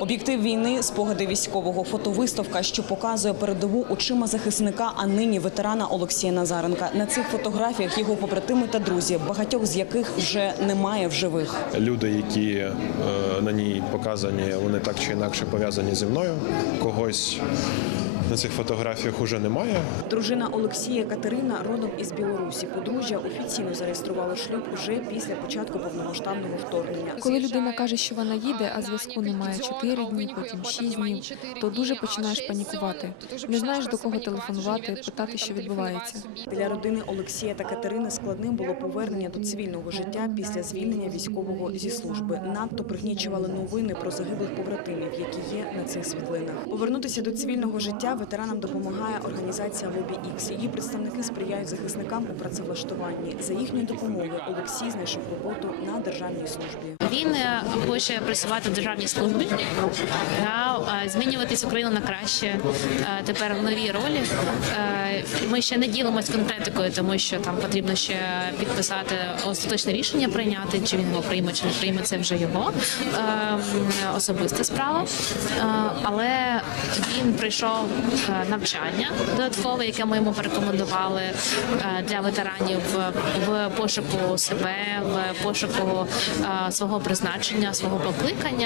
Об'єктив війни, спогади військового, фотовиставка, що показує передову очима захисника, а нині ветерана Олексія Назаренка. На цих фотографіях його побратими та друзі, багатьох з яких вже немає в живих. Люди, які е, на ній показані, вони так чи інакше пов'язані зі мною. Когось на цих фотографіях уже немає. Дружина Олексія Катерина родом із Білорусі. Подружжя офіційно зареєстрували шлюб уже після початку повномасштабного вторгнення. Коли людина каже, що вона їде, а зв'язку немає 4 дні, потім 6 днів, то дуже починаєш панікувати. Не знаєш до кого телефонувати, питати, що відбувається. Для родини Олексія та Катерини складним було повернення до цивільного життя після звільнення військового зі служби. Надто пригнічували новини про загиблих побратимів, які є на цих світлинах. Повернутися до цивільного життя ветеранам допомагає організація Лобі Ікс. Її представники сприяють захисникам у працевлаштуванні. За їхньою допомогою Олексій знайшов роботу на державній службі. Він е, хоче працювати в державній службі, е, змінюватись Україну на краще е, тепер в новій ролі. Ми ще не ділимось конкретикою, тому що там потрібно ще підписати остаточне рішення прийняти, чи він його прийме, чи не прийме, це вже його е, особиста справа. Але він прийшов навчання додаткове, яке ми йому порекомендували е, для ветеранів в- в пошуку себе, в пошуку е, свого призначення, свого покликання.